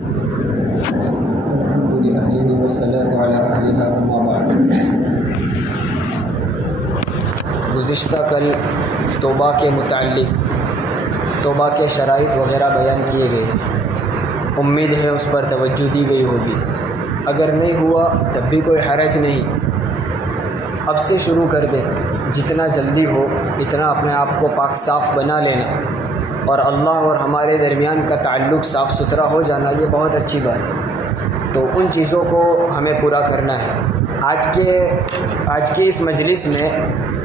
الحمد لله والصلاة على أهلها أما بعد۔ گزشتہ کل توبہ کے متعلق توبہ کے شرائط وغیرہ بیان کیے گئے، امید ہے اس پر توجہ دی گئی ہوگی۔ اگر نہیں ہوا تب بھی کوئی حرج نہیں، اب سے شروع کر دیں، جتنا جلدی ہو اتنا اپنے آپ کو پاک صاف بنا لینا اور اللہ اور ہمارے درمیان کا تعلق صاف ستھرا ہو جانا، یہ بہت اچھی بات ہے۔ تو ان چیزوں کو ہمیں پورا کرنا ہے۔ آج کے اس مجلس میں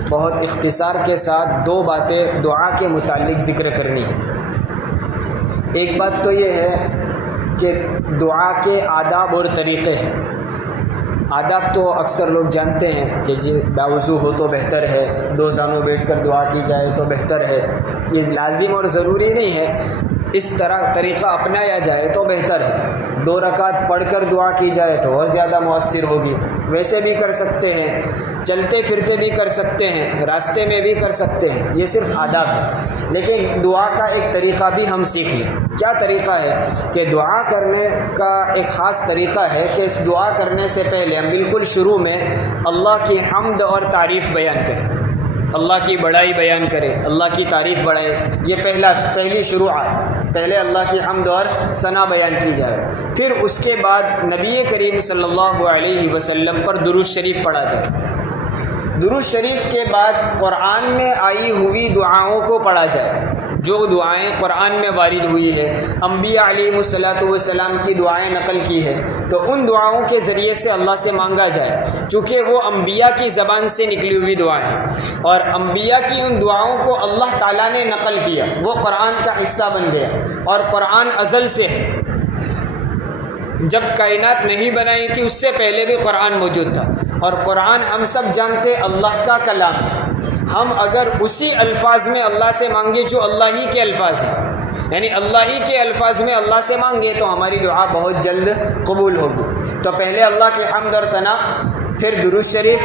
بہت اختصار کے ساتھ دو باتیں دعا کے متعلق ذکر کرنی ہے۔ ایک بات تو یہ ہے کہ دعا کے آداب اور طریقے ہیں۔ آداب تو اکثر لوگ جانتے ہیں کہ باوضو ہو تو بہتر ہے، دو زانوں بیٹھ کر دعا کی جائے تو بہتر ہے، یہ لازم اور ضروری نہیں ہے، اس طرح طریقہ اپنایا جائے تو بہتر ہے۔ 2 رکعت پڑھ کر دعا کی جائے تو اور زیادہ مؤثر ہوگی، ویسے بھی کر سکتے ہیں، چلتے پھرتے بھی کر سکتے ہیں، راستے میں بھی کر سکتے ہیں، یہ صرف آداب ہے۔ لیکن دعا کا ایک طریقہ بھی ہم سیکھ لیں۔ کیا طریقہ ہے کہ دعا کرنے کا ایک خاص طریقہ ہے کہ اس دعا کرنے سے پہلے ہم بالکل شروع میں اللہ کی حمد اور تعریف بیان کریں، اللہ کی بڑائی بیان کریں، اللہ کی تعریف بڑھائیں۔ یہ پہلی شروعات، پہلے اللہ کی حمد اور ثنا بیان کی جائے، پھر اس کے بعد نبی کریم صلی اللہ علیہ وسلم پر درود شریف پڑھا جائے۔ درود شریف کے بعد قرآن میں آئی ہوئی دعاؤں کو پڑھا جائے، جو دعائیں قرآن میں وارد ہوئی ہے، انبیاء علیہ السلام کی دعائیں نقل کی ہے، تو ان دعاؤں کے ذریعے سے اللہ سے مانگا جائے، چونکہ وہ انبیاء کی زبان سے نکلی ہوئی دعائیں ہیں، اور انبیاء کی ان دعاؤں کو اللہ تعالیٰ نے نقل کیا، وہ قرآن کا حصہ بن گیا، اور قرآن ازل سے ہے، جب کائنات نہیں بنائی تھی اس سے پہلے بھی قرآن موجود تھا، اور قرآن ہم سب جانتے اللہ کا کلام ہے۔ ہم اگر اسی الفاظ میں اللہ سے مانگے جو اللہ ہی کے الفاظ ہیں، یعنی اللہ ہی کے الفاظ میں اللہ سے مانگے، تو ہماری دعا بہت جلد قبول ہوگی۔ تو پہلے اللہ کی حمد اور ثنا، پھر درود شریف،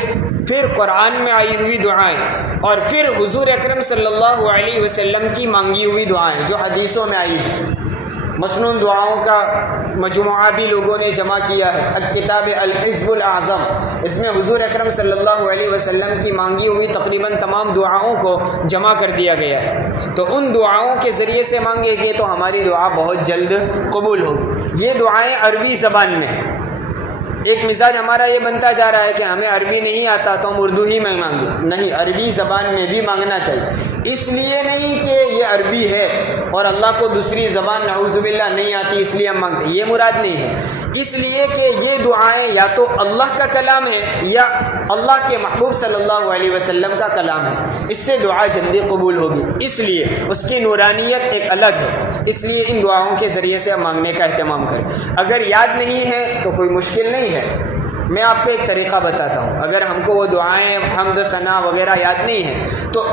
پھر قرآن میں آئی ہوئی دعائیں، اور پھر حضور اکرم صلی اللہ علیہ وسلم کی مانگی ہوئی دعائیں جو حدیثوں میں آئی ہیں۔ مسنون دعاؤں کا مجموعہ بھی لوگوں نے جمع کیا ہے، کتاب الحزب الاعظم، اس میں حضور اکرم صلی اللہ علیہ وسلم کی مانگی ہوئی تقریباً تمام دعاؤں کو جمع کر دیا گیا ہے۔ تو ان دعاؤں کے ذریعے سے مانگیں گے تو ہماری دعا بہت جلد قبول ہوگی۔ یہ دعائیں عربی زبان میں ہیں۔ ایک مزاج ہمارا یہ بنتا جا رہا ہے کہ ہمیں عربی نہیں آتا تو ہم اردو ہی میں مانگیں، نہیں، عربی زبان میں بھی مانگنا چاہیے۔ اس لیے نہیں کہ یہ عربی ہے اور اللہ کو دوسری زبان نعوذ باللہ نہیں آتی اس لیے ہم مانگتے ہیں، یہ مراد نہیں ہے۔ اس لیے کہ یہ دعائیں یا تو اللہ کا کلام ہے یا اللہ کے محبوب صلی اللہ علیہ وسلم کا کلام ہے، اس سے دعا جلدی قبول ہوگی، اس لیے اس کی نورانیت ایک الگ ہے، اس لیے ان دعاؤں کے ذریعے سے ہم مانگنے کا اہتمام کریں۔ اگر یاد نہیں ہے تو کوئی مشکل نہیں ہے، میں آپ کو ایک طریقہ بتاتا ہوں۔ اگر ہم کو وہ دعائیں حمد و ثنا وغیرہ یاد نہیں ہے تو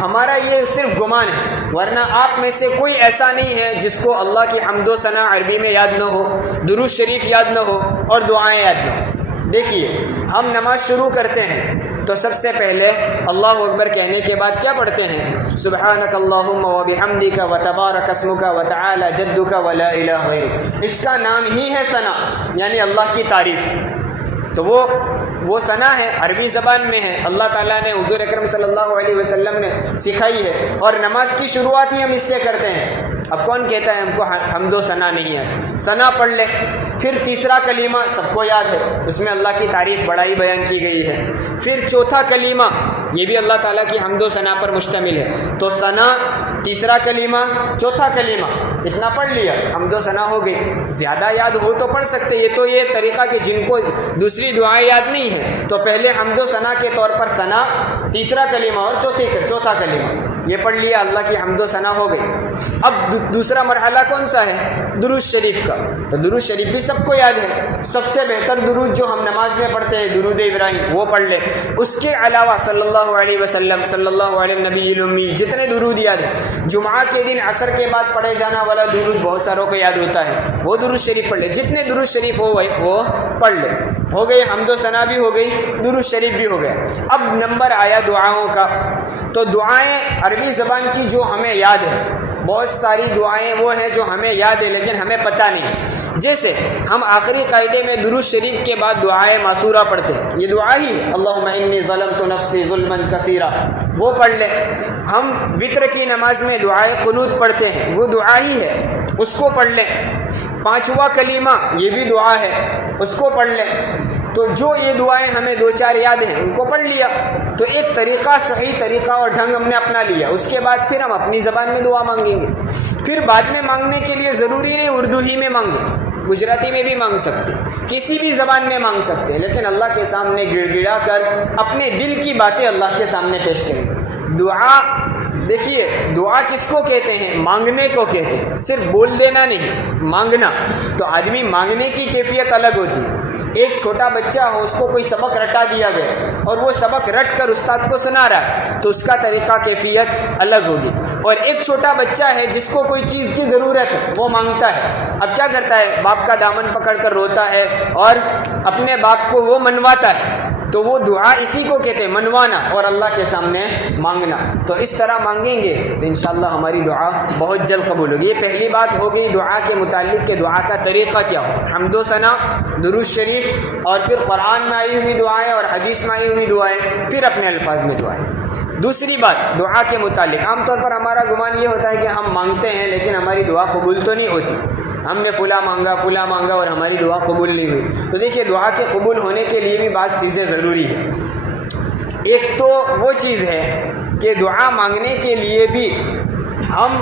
ہمارا یہ صرف گمان ہے، ورنہ آپ میں سے کوئی ایسا نہیں ہے جس کو اللہ کی حمد و ثنا عربی میں یاد نہ ہو، درود شریف یاد نہ ہو اور دعائیں یاد نہ ہو۔ دیکھیے، ہم نماز شروع کرتے ہیں تو سب سے پہلے اللہ اکبر کہنے کے بعد کیا پڑھتے ہیں؟ سبحانک اللہم وبحمدک وتبارک اسمک وتعالی جدک ولا الہ غیرک۔ اس کا نام ہی ہے ثنا، یعنی اللہ کی تعریف۔ تو وہ ثنا ہے، عربی زبان میں ہے، اللہ تعالیٰ نے حضور اکرم صلی اللہ علیہ وسلم نے سکھائی ہے، اور نماز کی شروعات ہی ہم اس سے کرتے ہیں۔ اب کون کہتا ہے ہم کو حمد و ثنا نہیں آتی؟ ثنا پڑھ لے۔ پھر تیسرا کلمہ سب کو یاد ہے، اس میں اللہ کی تعریف بڑائی بیان کی گئی ہے۔ پھر چوتھا کلمہ، یہ بھی اللہ تعالیٰ کی حمد و ثنا پر مشتمل ہے۔ تو ثنا، تیسرا کلمہ، چوتھا کلمہ، اتنا پڑھ لیا، حمد و ثنا ہو گئی۔ زیادہ یاد ہو تو پڑھ سکتے، یہ تو یہ طریقہ کہ جن کو دوسری دعائیں یاد نہیں ہیں تو پہلے حمد و ثنا کے طور پر ثنا، تیسرا کلمہ اور چوتھا کلمہ، یہ پڑھ لیا، اللہ کی حمد و ثنا ہو گئی۔ اب دوسرا مرحلہ کون سا ہے؟ درود شریف کا۔ تو درود شریف بھی سب کو یاد ہے، سب سے بہتر درود جو ہم نماز میں پڑھتے ہیں درود ابراہیم، وہ پڑھ لے۔ اس کے علاوہ صلی اللہ علیہ وسلم، صلی اللہ علیہ نبی الامی، جتنے درود یاد ہیں، جمعہ کے دن عصر کے بعد پڑھے جانا والا درود بہت ساروں کو یاد ہوتا ہے، وہ درود شریف پڑھ لے، جتنے درود شریف ہو وہ پڑھ لے۔ ہو گئی حمد و ثنا بھی ہو گئی، درود شریف بھی ہو گیا۔ اب نمبر آیا دعاؤں کا۔ تو دعائیں عربی زبان کی جو ہمیں یاد ہے، بہت ساری دعائیں وہ ہیں جو ہمیں یاد ہے لیکن ہمیں پتہ نہیں۔ جیسے ہم آخری قاعدے میں درود شریف کے بعد دعائے معصورہ پڑھتے ہیں، یہ دعا ہی اللہم انی ظلمت نفسی ظلما کثیرا، وہ پڑھ لیں۔ ہم وتر کی نماز میں دعائے قنوت پڑھتے ہیں، وہ دعا ہی ہے، اس کو پڑھ لیں۔ 5واں کلمہ یہ بھی دعا ہے، اس کو پڑھ لیں۔ تو جو یہ دعائیں ہمیں 2-4 یاد ہیں ان کو پڑھ لیا، تو ایک طریقہ، صحیح طریقہ اور ڈھنگ ہم نے اپنا لیا۔ اس کے بعد پھر ہم اپنی زبان میں دعا مانگیں گے۔ پھر بعد میں مانگنے کے لیے ضروری نہیں اردو ہی میں مانگیں، گجراتی میں بھی مانگ سکتے، کسی بھی زبان میں مانگ سکتے ہیں، لیکن اللہ کے سامنے گڑ گڑا کر اپنے دل کی باتیں اللہ کے سامنے پیش کریں گے۔ دعا، دیکھیے دعا کس کو کہتے ہیں؟ مانگنے کو کہتے ہیں، صرف بول دینا نہیں، مانگنا۔ تو آدمی مانگنے کی کیفیت الگ ہوتی ہے۔ ایک چھوٹا بچہ ہو، اس کو کوئی سبق رٹا دیا گیا اور وہ سبق رٹ کر استاد کو سنا رہا ہے، تو اس کا طریقہ کیفیت الگ ہوگی۔ اور ایک چھوٹا بچہ ہے جس کو کوئی چیز کی ضرورت ہے، وہ مانگتا ہے، اب کیا کرتا ہے؟ باپ کا دامن پکڑ کر روتا ہے اور اپنے باپ کو وہ منواتا ہے، تو وہ دعا اسی کو کہتے ہیں، منوانا اور اللہ کے سامنے مانگنا۔ تو اس طرح مانگیں گے تو انشاءاللہ ہماری دعا بہت جلد قبول ہوگی۔ یہ پہلی بات ہو گئی دعا کے متعلق کہ دعا کا طریقہ کیا ہو، حمد و ثنا، درود شریف، اور پھر قرآن میں آئی ہوئی دعائیں اور حدیث میں آئی ہوئی دعائیں، پھر اپنے الفاظ میں دعائیں۔ دوسری بات دعا کے متعلق، عام طور پر ہمارا گمان یہ ہوتا ہے کہ ہم مانگتے ہیں لیکن ہماری دعا قبول تو نہیں ہوتی، ہم نے فلاں مانگا اور ہماری دعا قبول نہیں ہوئی۔ تو دیکھیے دعا کے قبول ہونے کے لیے بھی بعض چیزیں ضروری ہیں۔ ایک تو وہ چیز ہے کہ دعا مانگنے کے لیے بھی ہم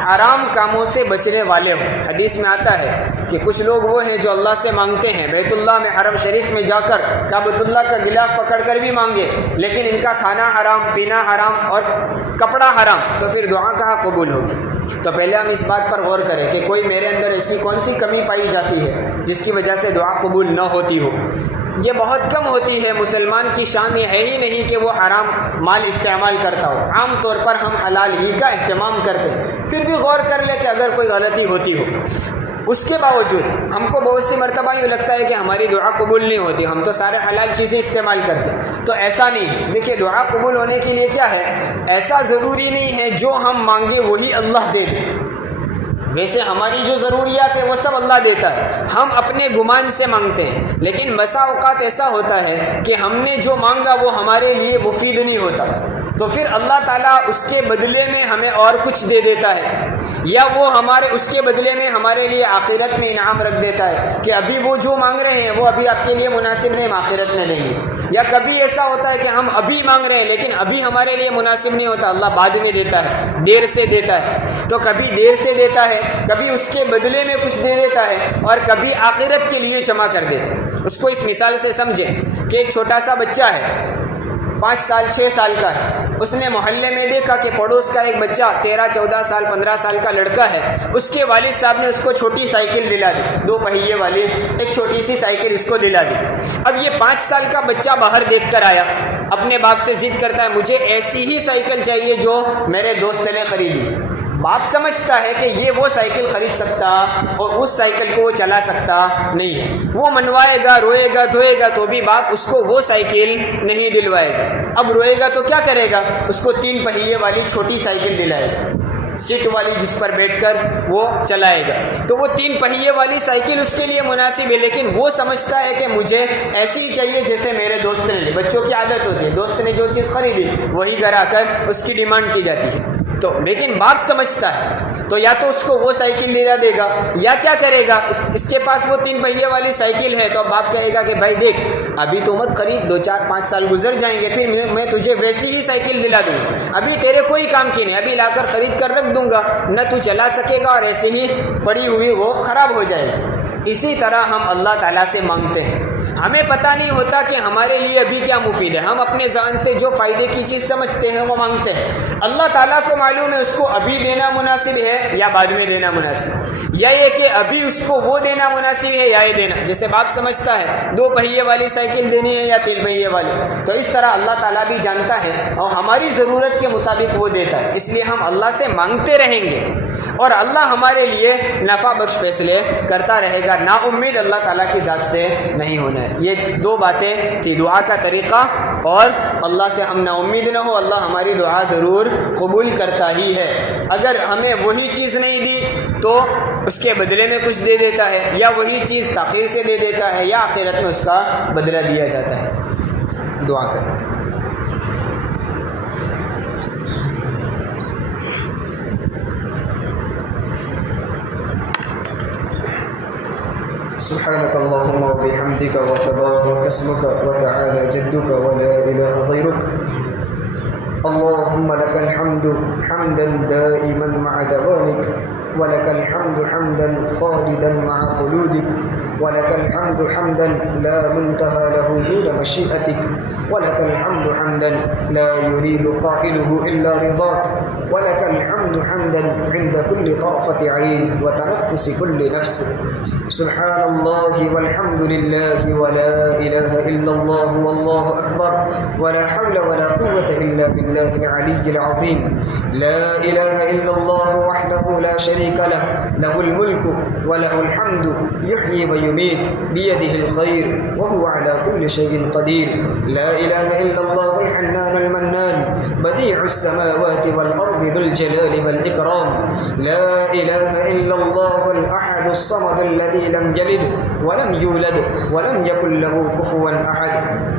حرام کاموں سے بچنے والے ہوں۔ حدیث میں آتا ہے کہ کچھ لوگ وہ ہیں جو اللہ سے مانگتے ہیں، بیت اللہ میں حرم شریف میں جا کر کعبۃ اللہ کا غلاف پکڑ کر بھی مانگے، لیکن ان کا کھانا حرام، پینا حرام اور کپڑا حرام، تو پھر دعا کہاں قبول ہوگی؟ تو پہلے ہم اس بات پر غور کریں کہ کوئی میرے اندر ایسی کون سی کمی پائی جاتی ہے جس کی وجہ سے دعا قبول نہ ہوتی ہو۔ یہ بہت کم ہوتی ہے، مسلمان کی شان یہ ہے ہی نہیں کہ وہ حرام مال استعمال کرتا ہو، عام طور پر ہم حلال ہی کا اہتمام کرتے ہیں۔ پھر بھی غور کر لیں کہ اگر کوئی غلطی ہوتی ہو، اس کے باوجود ہم کو بہت سی مرتبہ یہ لگتا ہے کہ ہماری دعا قبول نہیں ہوتی، ہم تو سارے حلال چیزیں استعمال کرتے ہیں، تو ایسا نہیں ہے۔ دیکھیے دعا قبول ہونے کے لیے کیا ہے، ایسا ضروری نہیں ہے جو ہم مانگے وہی اللہ دے دے۔ ویسے ہماری جو ضروریات ہے وہ سب اللہ دیتا ہے، ہم اپنے گمان سے مانگتے ہیں، لیکن بسا اوقات ایسا ہوتا ہے کہ ہم نے جو مانگا وہ ہمارے لیے مفید نہیں ہوتا، تو پھر اللہ تعالیٰ اس کے بدلے میں ہمیں اور کچھ دے دیتا ہے، یا وہ اس کے بدلے میں ہمارے لیے آخرت میں انعام رکھ دیتا ہے کہ ابھی وہ جو مانگ رہے ہیں وہ ابھی آپ کے لیے مناسب نہیں، ہم آخرت میں دیں گے۔ یا کبھی ایسا ہوتا ہے کہ ہم ابھی مانگ رہے ہیں لیکن ابھی ہمارے لیے مناسب نہیں ہوتا، اللہ بعد میں دیتا ہے، دیر سے دیتا ہے۔ تو کبھی دیر سے دیتا ہے، کبھی اس کے بدلے میں کچھ دے دیتا ہے، اور کبھی آخرت کے لیے جمع کر دیتا ہے۔ اس کو اس مثال سے سمجھیں کہ ایک چھوٹا سا بچہ ہے، 5 سال 6 سال کا ہے، اس نے محلے میں دیکھا کہ پڑوس کا ایک بچہ 13 14 سال 15 سال کا لڑکا ہے، اس کے والد صاحب نے اس کو چھوٹی سائیکل دلا دی، 2 پہیے والی ایک چھوٹی سی سائیکل اس کو دلا دی۔ اب یہ 5 سال کا بچہ باہر دیکھ کر آیا، اپنے باپ سے ضد کرتا ہے مجھے ایسی ہی سائیکل چاہیے جو میرے دوست نے خریدی۔ باپ سمجھتا ہے کہ یہ وہ سائیکل خرید سکتا اور اس سائیکل کو وہ چلا سکتا نہیں ہے، وہ منوائے گا، روئے گا، دھوئے گا، تو بھی باپ اس کو وہ سائیکل نہیں دلوائے گا۔ اب روئے گا تو کیا کرے گا، اس کو 3 پہیے والی چھوٹی سائیکل دلائے گا، سیٹ والی، جس پر بیٹھ کر وہ چلائے گا۔ تو وہ 3 پہیے والی سائیکل اس کے لیے مناسب ہے، لیکن وہ سمجھتا ہے کہ مجھے ایسی ہی چاہیے جیسے میرے دوست نے لی۔ بچوں کی عادت ہوتی ہے، دوست نے جو چیز خریدی وہی گھر آ کر اس کی ڈیمانڈ کی جاتی ہے۔ تو لیکن باپ سمجھتا ہے تو یا تو اس کو وہ سائیکل دلا دے گا، یا کیا کرے گا، اس کے پاس وہ 3 پہیے والی سائیکل ہے، تو باپ کہے گا کہ بھائی دیکھ ابھی تو مت خرید، 2 4 5 سال گزر جائیں گے، پھر میں تجھے ویسی ہی سائیکل دلا دوں گا، ابھی تیرے کوئی کام کی نہیں، ابھی لا کر خرید کر رکھ دوں گا، نہ تو چلا سکے گا اور ایسے ہی پڑی ہوئی وہ خراب ہو جائے گی۔ اسی طرح ہم اللہ تعالیٰ سے مانگتے ہیں، ہمیں پتہ نہیں ہوتا کہ ہمارے لیے ابھی کیا مفید ہے، ہم اپنے ذہن سے جو فائدے کی چیز سمجھتے ہیں وہ مانگتے ہیں، اللہ تعالیٰ کو معلوم ہے اس کو ابھی دینا مناسب ہے یا بعد میں دینا مناسب، یا یہ کہ ابھی اس کو وہ دینا مناسب ہے یا یہ دینا، جیسے باپ سمجھتا ہے 2 پہیے والی سائیکل دینی ہے یا 3 پہیے والی، تو اس طرح اللہ تعالیٰ بھی جانتا ہے اور ہماری ضرورت کے مطابق وہ دیتا ہے، اس لیے ہم اللہ سے مانگتے رہیں گے اور اللہ ہمارے لیے نفع بخش فیصلے کرتا رہے گا، نا امید اللہ تعالیٰ کی ذات سے نہیں ہونا ہے۔ یہ 2 باتیں تھی، دعا کا طریقہ اور اللہ سے ہم نا امید نہ ہو، اللہ ہماری دعا ضرور قبول کرتا ہی ہے۔ اگر ہمیں وہی چیز نہیں دی تو اس کے بدلے میں کچھ دے دیتا ہے، یا وہی چیز تاخیر سے دے دیتا ہے، یا آخرت میں اس کا بدلہ دیا جاتا ہے۔ دعا کریں۔ سبحانك اللهم وبحمدك وتبارك اسمك وتعالى جدك ولا إله غيرك، اللهم لك الحمد حمدا دائما مع دوامك، ولك الحمد حمدا خالدا مع خلودك، ولك الحمد حمدا لا منتهى له دون مشيئتك، ولك الحمد حمدا لا يريد قائله إلا رضاك، ولك الحمد حمدا عند كل طرفة عين وتنفس كل نفس، سبحان الله والحمد لله ولا إله إلا الله والله أكبر، ولا حول ولا قوة إلا بالله العلي العظيم، لا إله إلا الله وحده لا شريك له، له الملك وله الحمد يحيي ويميت بيده الخير وهو على كل شيء قدير، لا إله إلا الله الحنان المنان بديع السماوات والأرض ذو الجلال والإكرام، لا إله إلا الله الأحد الصمد الذي لم يلد ولم يولد ولم يكن له كفوا أحد،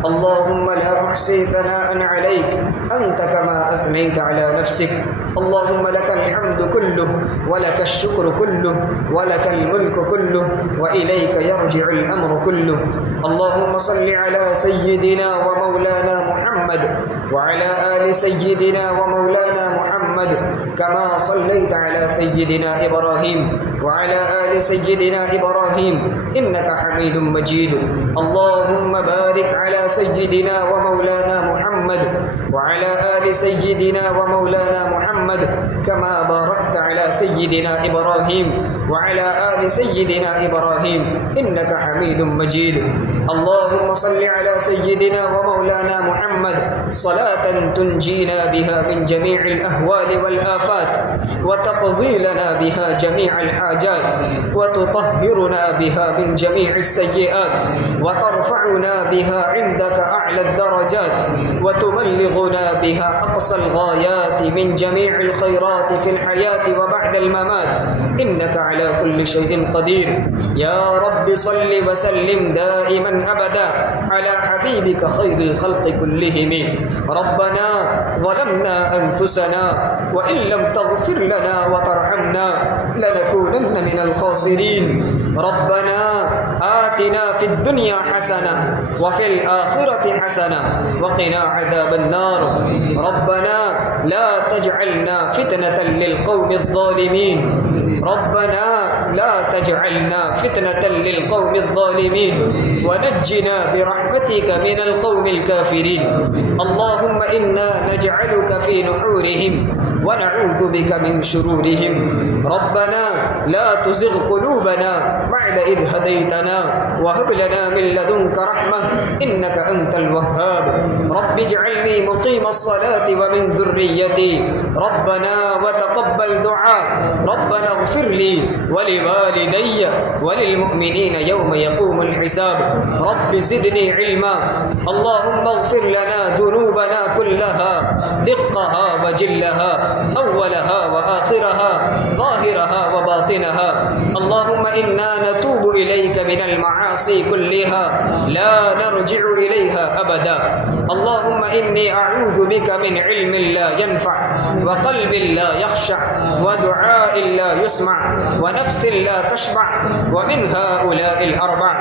اللهم لا أحصي ثناء عليك أنت كما أثنيت على نفسك، اللهم لك الحمد كله ولك الشكر كله ولك الملك كله وإليك يرجع الأمر كله، اللهم صل على سيدنا ومولانا محمد وعلى آل سيدنا ومولانا محمد كما صليت على سيدنا إبراهيم وعلى آل سيدنا إبراهيم إنك حميد مجيد، اللهم بارك على سيدنا ومولانا محمد وعلى آل سيدنا ومولانا محمد كما باركت على سيدنا إبراهيم وعلى آل سيدنا إبراهيم إنك حميد مجيد، اللهم صل على سيدنا ومولانا محمد صلاة تنجينا بها من جميع الأهوال والآفات، وتقضي لنا بها جميع الحاجات، وتطهرنا بها من جميع السيئات، وترفعنا بها عندك أعلى الدرجات، وتبلغنا بها أقصى الغايات من جميع الخيرات في الحياة وبعد الممات، إنك على كل شيء قدير، يا رب صل وسلم دائما أبدا على حبيبك خير الخلق كلهم، ربنا ظلمنا أنفسنا وإن لم تغفر لنا وترحمنا لنكونن من الخاسرين، ربنا آتنا في الدنيا حسنة وفي الآخرة حسنة وقنا عذاب النار، ربنا لا تجعلنا فتنة للقوم الظالمين، ربنا لا تجعلنا فتنة للقوم الظالمين ونجنا برحمتك من القوم الكافرين، اللهم إنا نجعلك في نحورهم ونعوذ بك من شرورهم، ربنا لا تزغ قلوبنا بعد إذ هديتنا وهب لنا من لدنك رحمة إنك أنت الوهاب، رب اجعلني مقيم الصلاة ومن ذريتي ربنا وتقبل دعاء، ربنا اغفر لي ولوالدي وللمؤمنين يوم يقوم الحساب، رب زدني علما، اللهم اغفر لنا ذنوبنا كلها دقها وجلها أولها وآخرها ظاهرها وباطنها، اللهم إنا نتوب إليك من المعاصي كلها لا نرجع إليها أبدا، اللهم إني أعوذ بك من علم لا ينفع وقلب لا يخشع ودعاء لا يسمع ونفس لا تشبع ومن هؤلاء الأربع،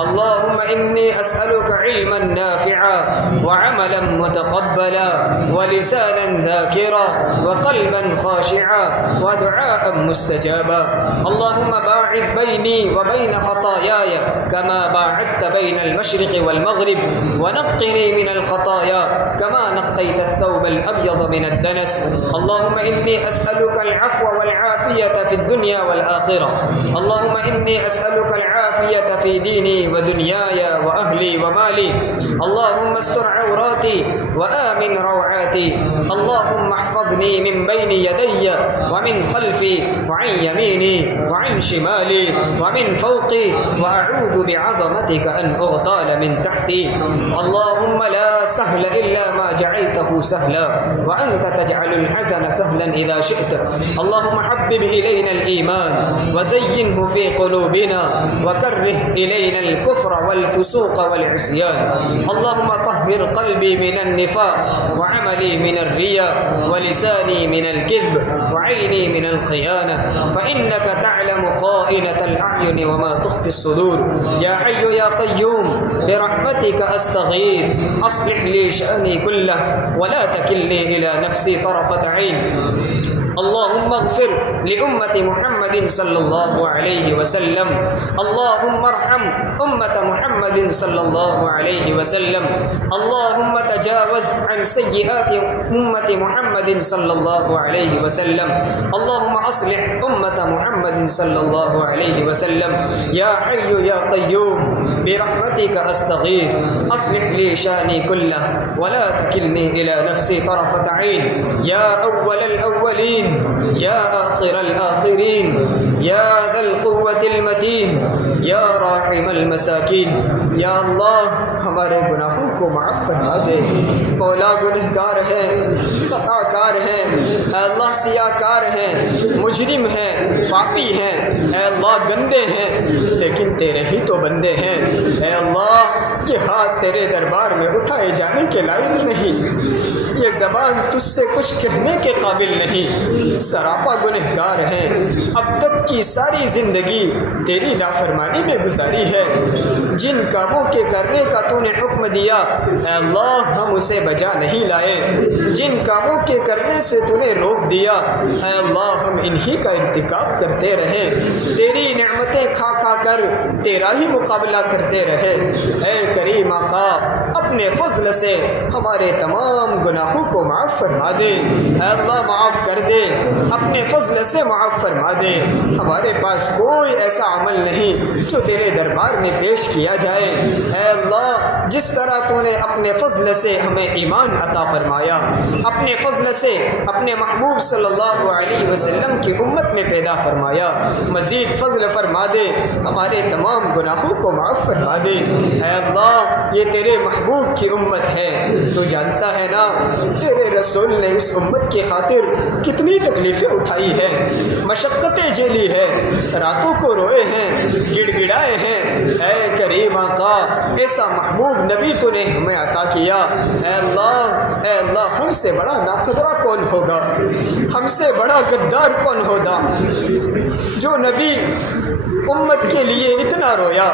اللهم إني أسألك علما نافعا وعملا متقبلا ولسانا ذاكرا وقلبا خاشعا ودعاء مستجابا، اللهم باعد بيني وبين خطاياي كما باعدت بين المشرق والمغرب، ونقني من الخطايا كما نقيت الثوب الأبيض من الدنس، اللهم إني أسألك العفو والعافية في الدنيا والآخرة، اللهم إني أسألك العافية في ديني ودنياي وأهلي ومالي، اللهم استر عوراتي وآمن روعاتي، اللهم احفظني من بين يدي ومن خلفي وعن يميني وعن وعن شمالي ومن فوقي وأعوذ بعظمتك أن أغتال من تحتي اللهم لا سهل إلا ما جعلته سهلا وأنت تجعل الحزن سهلا إذا شئت اللهم حبب إلينا الإيمان وزينه في قلوبنا وكره إلينا الكفر والفسوق والعصيان اللهم طهر قلبي من النفاق وعملي من الرياء ولساني من الكذب وعيني من الخيانة فإنك تعلم خائنة الأعين وما تخفي الصدور يا حي يا قيوم برحمتك أستغيث أصلح لي شأني كله ولا تكلني إلى نفسي طرفة عين اللهم اغفر لأمة محمد صلى الله عليه وسلم اللهم ارحم أمة محمد صلى الله عليه وسلم اللهم تجاوز عن سيئات أمة محمد صلى الله عليه وسلم اللهم أصلح أمة محمد صلى الله عليه وسلم يا حي يا قيوم برحمتك أستغيث أصلح لي شأني كله ولا تكلني إلى نفسي طرفة عين يا أول الأولين يا آخر الآخرين يا ذا القوة المتين یا راحم المساکین یا اللہ ہمارے گناہوں کو معاف فرما دے مولا گنہگار ہیں خطا کار ہیں اے اللہ سیاہ کار ہیں مجرم ہیں پاپی ہیں اے اللہ گندے ہیں لیکن تیرے ہی تو بندے ہیں اے اللہ یہ ہاتھ تیرے دربار میں اٹھائے جانے کے لائق نہیں یہ زبان تجھ سے کچھ کہنے کے قابل نہیں سراپا گنہگار ہیں اب تک کی ساری زندگی تیری نافرمانی میں گزاری ہے جن کاموں کے کرنے کا تو نے حکم دیا اے اللہ ہم اسے بجا نہیں لائے جن کاموں کے کرنے سے تو نے روک دیا اے اللہ ہم انہی کا ارتکاب کرتے رہے تیری نعمتیں کھا کھا کر تیرا ہی مقابلہ کرتے رہے اے کریم آقا اپنے فضل سے ہمارے تمام گناہوں کو معاف فرما دے اے اللہ معاف کر دے اپنے فضل سے معاف فرما دے ہمارے پاس کوئی ایسا عمل نہیں جو تیرے دربار میں پیش کیا جائے اے اللہ جس طرح تو نے اپنے فضل سے ہمیں ایمان عطا فرمایا اپنے فضل سے اپنے محبوب صلی اللہ علیہ وسلم کی امت میں پیدا فرمایا مزید فضل فرما دے ہمارے تمام گناہوں کو معاف فرما دے اے اللہ یہ تیرے محبوب کی امت ہے تو جانتا ہے نا تیرے رسول نے اس امت کی خاطر کتنی تکلیفیں اٹھائی ہے مشقتیں جھیلی ہے راتوں کو روئے ہیں گڑ گڑائے ہیں اے کریم آقا ایسا محبوب نبی تو نے ہمیں عطا کیا اے اللہ ہم سے بڑا ناقدرہ کون ہوگا ہم سے بڑا غدار کون ہوگا جو نبی امت کے لیے اتنا رویا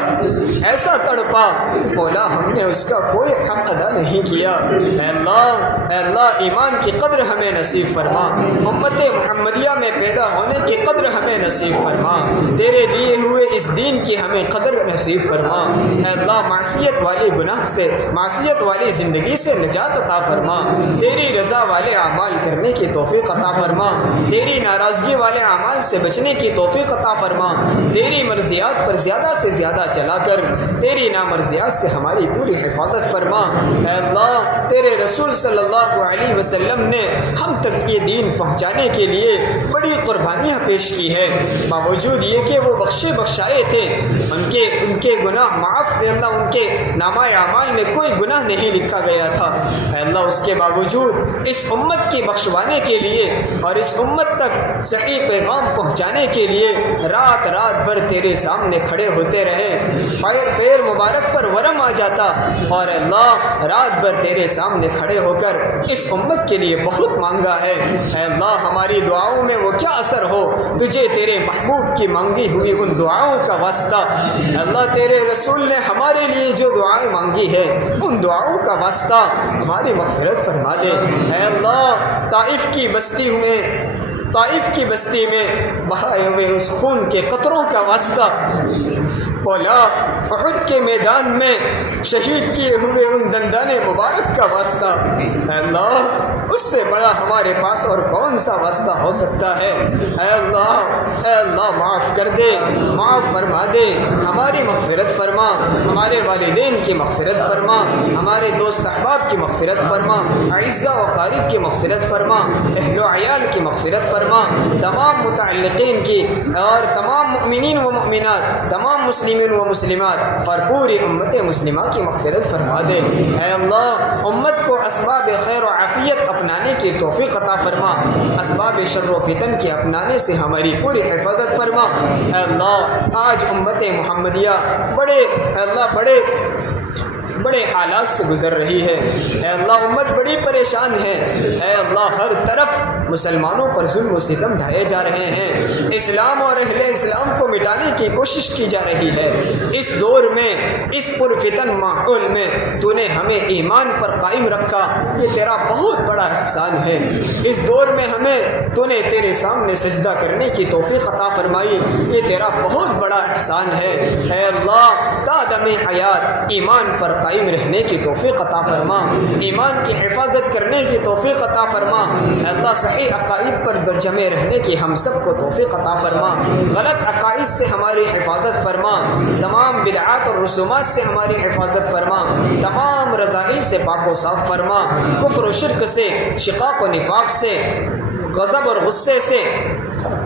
ایسا تڑپا مولا ہم نے اس کا کوئی حق ادا نہیں کیا اے اللہ ایمان کی قدر ہمیں نصیب فرما امت محمدیہ میں پیدا ہونے کی قدر ہمیں نصیب فرما تیرے دیے ہوئے اس دین کی ہمیں قدر نصیب فرما اے اللہ معصیت والی گناہ سے معصیت والی زندگی سے نجات عطا فرما تیری رضا والے اعمال کرنے کی توفیق عطا فرما تیری ناراضگی والے اعمال سے بچنے کی توفیق عطا فرما تیری مرضیات پر زیادہ سے زیادہ چلا کر تیری نامرضیات سے ہماری پوری حفاظت فرما اے اللہ تیرے رسول صلی اللہ علیہ وسلم نے ہم تک یہ دین پہنچانے کے لیے بڑی قربانیاں پیش کی ہے باوجود یہ کہ وہ بخشے بخشائے تھے ان کے گناہ معاف تھے اللہ ان کے نامہ اعمال میں کوئی گناہ نہیں لکھا گیا تھا اے اللہ اس کے باوجود اس امت کی بخشوانے کے لیے اور اس امت تک صحیح پیغام پہنچانے کے لیے رات رات بھر تیرے سامنے کھڑے ہوتے رہے پیر مبارک پر ورم آ جاتا اور اللہ رات بھر تیرے سامنے کھڑے ہو کر اس امت کے لیے بہت مانگا ہے اے اللہ ہماری دعاؤں میں وہ کیا اثر ہو تجھے تیرے محبوب کی مانگی ہوئی ان دعاؤں کا واسطہ اے اللہ تیرے رسول نے ہمارے لیے جو دعائیں مانگی ہے ان دعاؤں کا واسطہ ہماری مغفرت فرما دے اے اللہ طائف کی بستی میں بہائے ہوئے اس خون کے قطروں کا واسطہ مولا احد کے میدان میں شہید کیے ہوئے ان دندان مبارک کا واسطہ اے اللہ اس سے بڑا ہمارے پاس اور کون سا واسطہ ہو سکتا ہے؟ اے اللہ معاف کر دے، معاف فرما دے، ہماری مغفرت فرما، ہمارے والدین کی مغفرت فرما، ہمارے دوست احباب کی مغفرت فرما، اعزہ و اقارب کی مغفرت فرما، اہل و عیال کی مغفرت فرما، تمام متعلقین کی اور تمام مؤمنین و مؤمنات، تمام مسلمین و مسلمات اور پوری امت مسلمہ کی مغفرت فرما دے۔ اے اللہ امت کو اسباب خیر و عافیت اپنانے کی توفیق عطا فرما، اسباب شر و فتن کے اپنانے سے ہماری پوری حفاظت فرما۔ اے اللہ آج امت محمدیہ بڑے حالات سے گزر رہی ہے۔ اے اللہ امت بڑی پریشان ہے۔ اے اللہ ہر طرف مسلمانوں پر ظلم و ستم ڈھائے جا رہے ہیں، اسلام اور اہل اسلام کو مٹانے کی کوشش کی جا رہی ہے۔ اس دور میں، اس پرفتن ماحول میں تو نے ہمیں ایمان پر قائم رکھا، یہ تیرا بہت بڑا احسان ہے۔ اس دور میں ہمیں تو نے تیرے سامنے سجدہ کرنے کی توفیق عطا فرمائی، یہ تیرا بہت بڑا احسان ہے۔ اے اللہ تا دم حیات ایمان پر قائم رہنے کی توفیق عطا فرما، ایمان کی حفاظت کرنے کی توفیق عطا فرما۔ اے اللہ صحیح عقائد پر برجمے رہنے کی ہم سب کو توفیق عطا فرما، غلط عقائد سے ہماری حفاظت فرما، تمام بدعات اور رسومات سے ہماری حفاظت فرما، تمام رذائل سے پاک و صاف فرما، کفر و شرک سے، شقاق و نفاق سے، غضب اور غصے سے،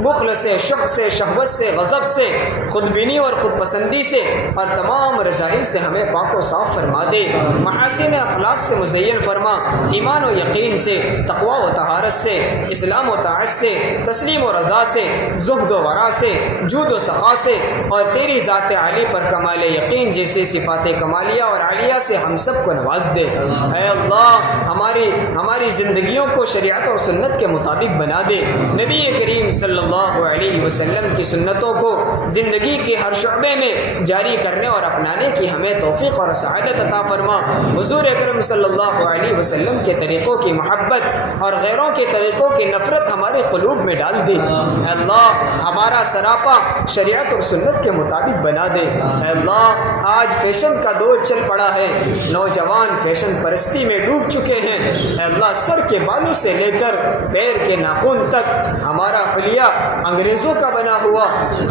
بخل سے، شح سے، شہوت سے، غضب سے، خودبینی اور خود پسندی سے اور تمام رذائل سے ہمیں پاک و صاف فرما دے، محاسن اخلاق سے مزین فرما، ایمان و یقین سے، تقوی و طہارت سے، اسلام و طاعت سے، تسلیم و رضا سے، زہد و ورع سے، جود و سخا سے اور تیری ذات عالی پر کمال یقین جیسے صفات کمالیہ اور عالیہ سے ہم سب کو نواز دے۔ اے اللہ ہماری زندگیوں کو شریعت اور سنت کے مطابق بنا دے، نبی کریم صلی اللہ علیہ وسلم کی سنتوں کو زندگی کے ہر شعبے میں جاری کرنے اور اپنانے کی ہمیں توفیق اور سعادت عطا فرما۔ حضور اکرم صلی اللہ علیہ وسلم کے طریقوں کی محبت اور غیروں کے طریقوں کی نفرت ہمارے قلوب میں ڈال دے۔ اے اللہ ہمارا سراپا شریعت اور سنت کے مطابق بنا دے۔ اے اللہ آج فیشن کا دور چل پڑا ہے، نوجوان فیشن پرستی میں ڈوب چکے ہیں۔ اے اللہ سر کے بالوں سے لے کر پیر کے ناخن تک ہمارا حلیہ انگریزوں کا بنا ہوا،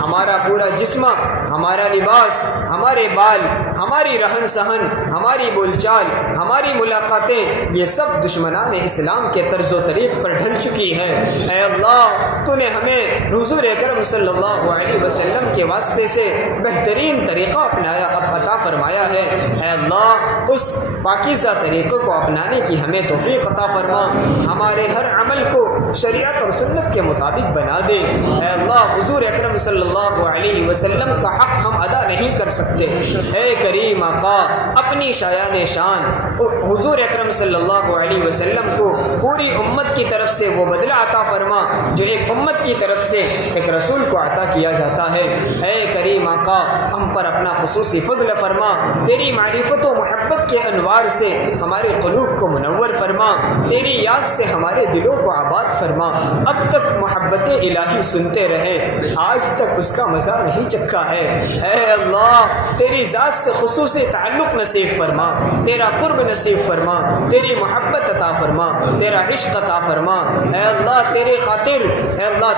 ہمارا پورا جسم، ہمارا لباس، ہمارے بال، ہماری رہن سہن، ہماری بول چال، ہماری ملاقاتیں، یہ سب دشمنان اسلام کے طرز و طریق پر ڈھل چکی ہے۔ اے اللہ تو نے ہمیں حضور اکرم صلی اللہ علیہ وسلم کے واسطے سے بہترین طریقہ اپنایا عطا فرمایا ہے۔ اے اللہ اس پاکیزہ طریقے کو اپنانے کی ہمیں توفیق عطا فرما، ہمارے ہر عمل کو شریعت اور سنت کے مطابق بنا دے۔ اے اللہ حضور اکرم صلی اللہ علیہ وسلم کا حق ہم ادا نہیں کر سکتے، اے کریم آقا اپنی شایان شان حضور اکرم صلی اللہ علیہ وسلم کو پوری امت کی طرف سے وہ بدلہ عطا فرما جو ایک امت کی طرف سے ایک رسول کو عطا کیا جاتا ہے۔ اے کریم آقا ہم پر اپنا خصوصی فضل فرما، تیری معرفت و محبت کے انوار سے ہمارے قلوب کو منور فرما، تیری یاد سے ہمارے دلوں کو آباد فرما۔ اب تک محبت الہی سنتے رہے، آج تک اس کا مزہ نہیں چکھا ہے۔ اے اللہ تیری ذات سے خصوصی تعلق نصیب فرما، تیرا قرب نصیب فرما، تیری محبت عطا فرما، تیرا عشق عطا فرما۔ اے اللہ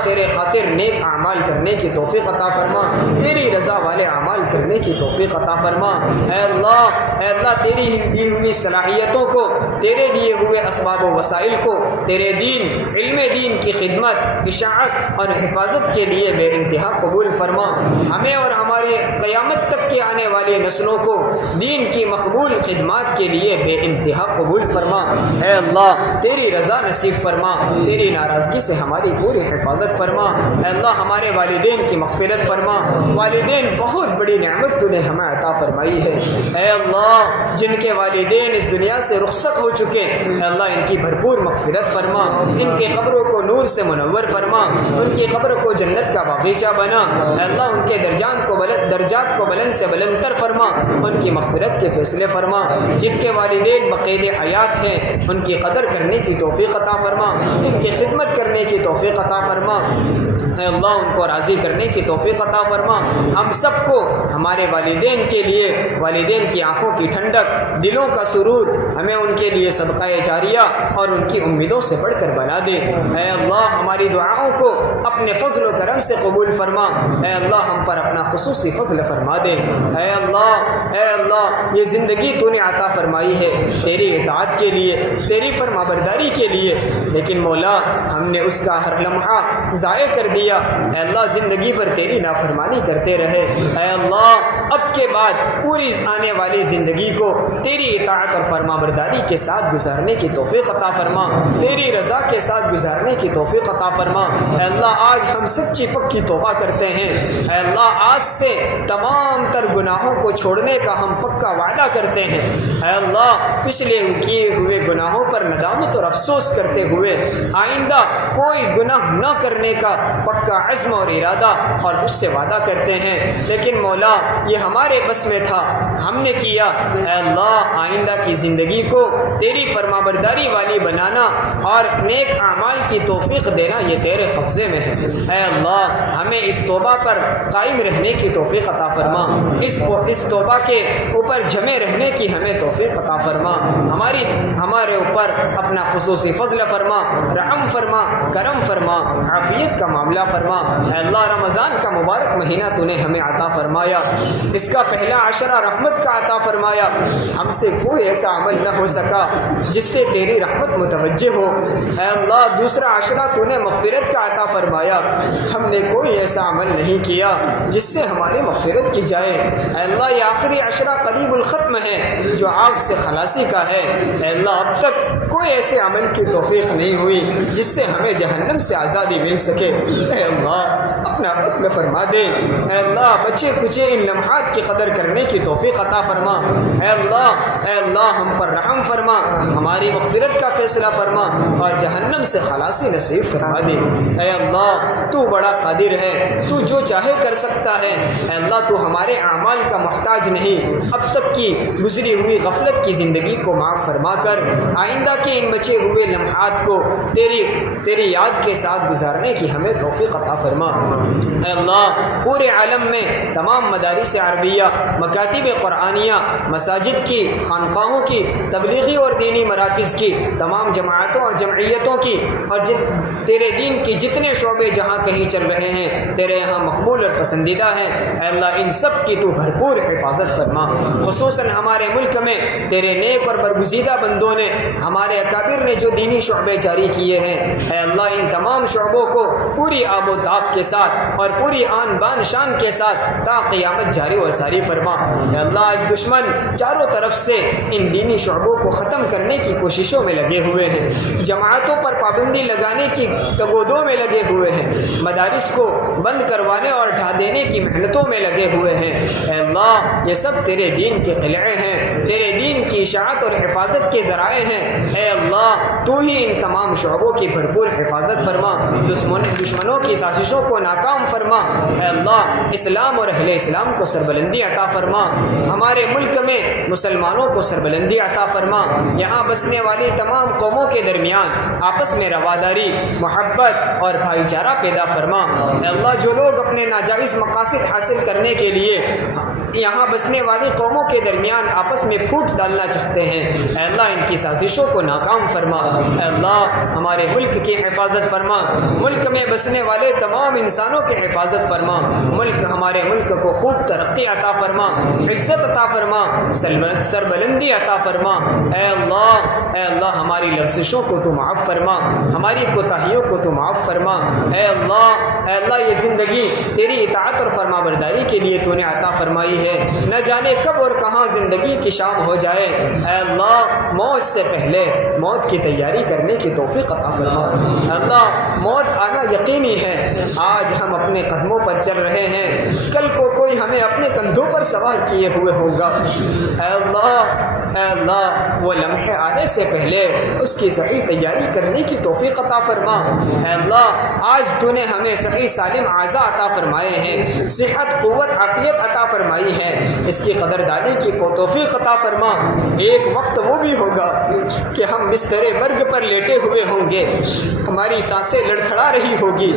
تیرے خاطر نیک اعمال کرنے کی توفیق عطا فرما، تیری رضا والے اعمال کرنے کی توفیق عطا فرما۔ اے اللہ تیری دی ہوئی صلاحیتوں کو، تیرے دیے ہوئے اسباب و وسائل کو تیرے دین، علم دین کی خدمت، اشاعت اور حفاظت کے لیے بے انتہا قبول فرما، ہمیں اور ہمارے قیامت تک کے آنے والی نسلوں کو دین کی مقبول خدمات کے لیے بے انتہا قبول فرما۔ اے اللہ تیری رضا نصیب فرما، تیری ناراضگی سے ہماری پوری حفاظت فرما۔ اے اللہ ہمارے والدین کی مغفرت فرما، والدین بہت بڑی نعمت تو نے ہمیں عطا فرمائی ہے۔ اے اللہ جن کے والدین اس دنیا سے رخصت ہو چکے، اے اللہ ان کی بھرپور مغفرت فرما، ان کے قبروں کو نور سے منور فرما، ان کی قبر کو جنت کا باغیچہ بنا۔ اے اللہ ان کے درجات کو بلند سے بلند تر فرما، ان کی مغفرت کے فیصلے فرما۔ جن کے والدین بقید حیات ہیں ان کی قدر کرنے کی توفیق عطا فرما، ان کی خدمت کرنے کی توفیق عطا فرما۔ اے اللہ ان کو راضی کرنے کی توفیق عطا فرما. ہم سب کو ہمارے والدین کے لیے والدین کی آنکھوں کی ٹھنڈک, دلوں کا سرور, ہمیں ان کے لیے صدقہ جاریہ اور ان کی امیدوں سے بڑھ کر بنا دے. اے اللہ ہماری دعاؤں کو اپنے فضل و کرم سے قبول فرما. اے اللہ ہم پر اپنا خصوصی فضل فرما دے. اے اللہ یہ زندگی تو نے عطا فرمائی ہے تیری اطاعت کے لیے, تیری فرما برداری کے لیے, لیکن مولا ہم نے اس کا ہر لمحہ ضائع کر دیا. اے اللہ زندگی پر تیری نافرمانی کرتے رہے. اے اللہ اب کے بعد پوری آنے والی زندگی کو تیری اطاعت اور فرما برداری کے ساتھ گزارنے کی توفیق عطا فرما, تیری رضا کے ساتھ گزارنے کی توفیق عطا فرما. اے اللہ آج ہم سچی پکی توبہ کرتے ہیں. اے اللہ آج سے تمام تر گناہوں کو چھوڑنے کا ہم پکا وعدہ کرتے ہیں. اے اللہ پچھلے کیے ہوئے گناہوں پر ندامت اور افسوس کرتے ہوئے آئندہ کوئی گناہ نہ کرنے کا پکا عزم اور ارادہ اور تجھ سے وعدہ کرتے ہیں. لیکن مولا یہ ہمارے بس میں تھا, ہم نے کیا. اے اللہ آئندہ کی زندگی کو تیری فرما برداری والی بنانا اور نیک اعمال کی توفیق دینا یہ تیرے قبضے میں ہے. اے اللہ ہمیں اس توبہ پر قائم رہنے کی توفیق عطا فرما, اس توبہ کے اوپر جمے رہنے کی ہمیں توفیق عطا فرما. ہمارے اوپر اپنا خصوصی فضل فرما, رحم فرما, کرم فرما, عافیت کا معاملہ فرما. اے اللہ رمضان کا مبارک مہینہ تو نے ہمیں عطا فرمایا, اس کا پہلا عشرہ رحمت کا عطا فرمایا. ہم سے کوئی ایسا عمل نہ ہو سکا جس سے تیری رحمت متوجہ ہو. اے اللہ دوسرا عشرہ تو نے مغفرت کا عطا فرمایا, ہم نے کوئی ایسا عمل نہیں کیا جس سے ہماری مغفرت کی جائے. اے اللہ یہ آخری عشرہ قریب الختم ہے جو آگ سے خلاصی کا ہے. اے اللہ اب تک کوئی ایسے عمل کی توفیق نہیں ہوئی جس سے ہمیں جہنم سے آزادی مل سکے. اے اللہ اپنا فضل فرما دے. اے اللہ بچے کچے ان لمحات کی قدر کرنے کی توفیق عطا فرما. اے اللہ ہم پر رحم فرما, ہماری مغفرت کا فیصلہ فرما اور جہنم سے خلاصی نصیب فرما دے. اے اللہ تو بڑا قادر ہے, تو جو چاہے کر سکتا ہے. اے اللہ تو ہمارے اعمال کا محتاج نہیں, اب تک کی گزری ہوئی غفلت کی زندگی کو معاف فرما کر آئندہ کے ان بچے ہوئے لمحات کو تیری یاد کے ساتھ گزارنے کی ہمیں توفیق عطا فرما. اے اللہ پورے عالم میں تمام مدارس عربیہ, مکاتب قرآنیہ, مساجد کی, خانقاہوں کی, تبلیغی اور دینی مراکز کی, تمام جماعتوں اور جمعیتوں کی اور تیرے دین کی جتنے شعبے جہاں کہیں چل رہے ہیں تیرے یہاں مقبول اور پسندیدہ ہیں. اے اللہ ان سب کی تو بھرپور حفاظت فرما. خصوصاً ہمارے ملک میں تیرے نیک اور برگزیدہ بندوں نے, ہمارے اکابر نے جو دینی شعبے جاری کیے ہیں, اے اللہ ان تمام شعبوں کو پوری آب و تاب کے ساتھ اور پوری آن بان شان کے ساتھ تا قیامت جاری و ساری فرما. اے اللہ آج دشمن چاروں طرف سے ان دینی شعبوں کو ختم کرنے کی کوششوں میں لگے ہوئے ہیں, جماعتوں پر پابندی لگانے کی تگودوں میں لگے ہوئے ہیں, مدارس کو بند کروانے اور ڈھا دینے کی محنتوں میں لگے ہوئے ہیں. اے اللہ یہ سب تیرے دین کے قلعے ہیں, تیرے دین کی اشاعت اور حفاظت کے ذرائع ہیں. اے اللہ تو ہی ان تمام شعبوں کی بھرپور حفاظت فرما, دشمنوں کی سازشوں کو ناکام فرما. اے اللہ اسلام اور اہل اسلام کو سربلندی عطا فرما, ہمارے ملک میں مسلمانوں کو سربلندی عطا فرما. یہاں بسنے والی تمام قوموں کے درمیان آپس میں رواداری, محبت اور بھائی چارہ پیدا فرما. اے اللہ جو لوگ اپنے ناجائز مقاصد حاصل کرنے کے لیے یہاں بسنے والی قوموں کے درمیان آپس میں پھوٹ ڈالنا چاہتے ہیں, اے اللہ ان کی سازشوں کو ناکام فرما. اے اللہ ہمارے ملک کی حفاظت فرما, ملک میں بسنے والے تمام انسانوں کی حفاظت فرما. ہمارے ملک کو خوب ترقی عطا فرما, عزت عطا فرما, سربلندی عطا فرما. اے اللہ ہماری لغزشوں کو تو معاف فرما, ہماری کوتاہیوں کو تو معاف فرما. اے اللہ یہ زندگی تیری اطاعت اور فرما برداری کے لیے تو نے عطا فرمائی ہے, نہ جانے کب اور کہاں زندگی کی شام ہو جائے. اے اللہ موت سے پہلے موت کی تیاری کرنے کی توفیق عطا فرما. اللہ موت آنا یقینی ہے, آج ہم اپنے قدموں پر چل رہے ہیں, کل کو کوئی ہمیں اپنے کندھوں پر سوار کیے ہوئے ہوگا. اے اللہ وہ لمحے آنے سے پہلے اس کی صحیح تیاری کرنے کی توفیق عطا فرما. اے اللہ آج تو نے ہمیں صحیح سالم اعضاء عطا فرمائے ہیں, صحت قوت عافیت عطا فرمائی ہے, اس کی قدردانی کی توفیق عطا فرما. ایک وقت وہ بھی ہوگا کہ ہم بستر مرگ پر لیٹے ہوئے ہوں گے, ہماری سانسیں لڑکھڑا رہی ہوگی.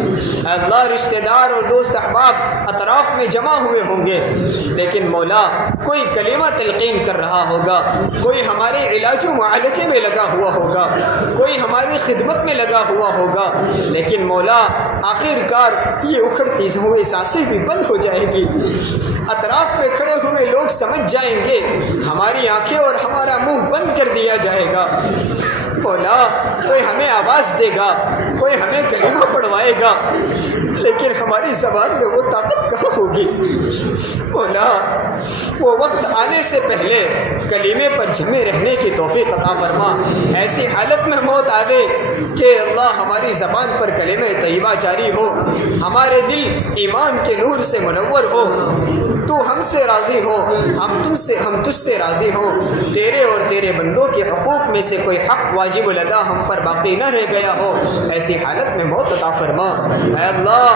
اے اللہ رشتہ دار اور دوست احباب اطراف میں جمع ہوئے ہوں گے، لیکن مولا کوئی کلمہ تلقین کر رہا ہوگا، کوئی ہمارے علاج و معالجے میں لگا ہوا ہوگا، کوئی ہماری خدمت میں لگا ہوا ہوگا، لیکن مولا آخر کار یہ اکھڑتی ہوئی سانسیں بھی بند ہو جائے گی، اطراف میں کھڑے ہوئے لوگ سمجھ جائیں گے، ہماری آنکھیں اور ہمارا منہ بند کر دیا جائے گا۔ مولا کوئی ہمیں آواز دے گا، کوئی ہمیں کلمہ پڑھوائے گا، لیکن ہماری زبان میں وہ طاقت کہاں ہوگی؟ مولا وہ وقت آنے سے پہلے کلمے پر جمے رہنے کی توفیق عطا فرما، ایسی حالت میں موت آوے کہ اللہ ہماری زبان پر کلمہ طیبہ جاری ہو، ہمارے دل ایمان کے نور سے منور ہو، تو ہم سے راضی ہو، ہم تجھ سے راضی ہوں، تیرے اور تیرے بندوں کے حقوق میں سے کوئی حق واجب الادا ہم پر باقی نہ رہ گیا ہو، ایسی حالت میں موت عطا فرما۔ اے اللہ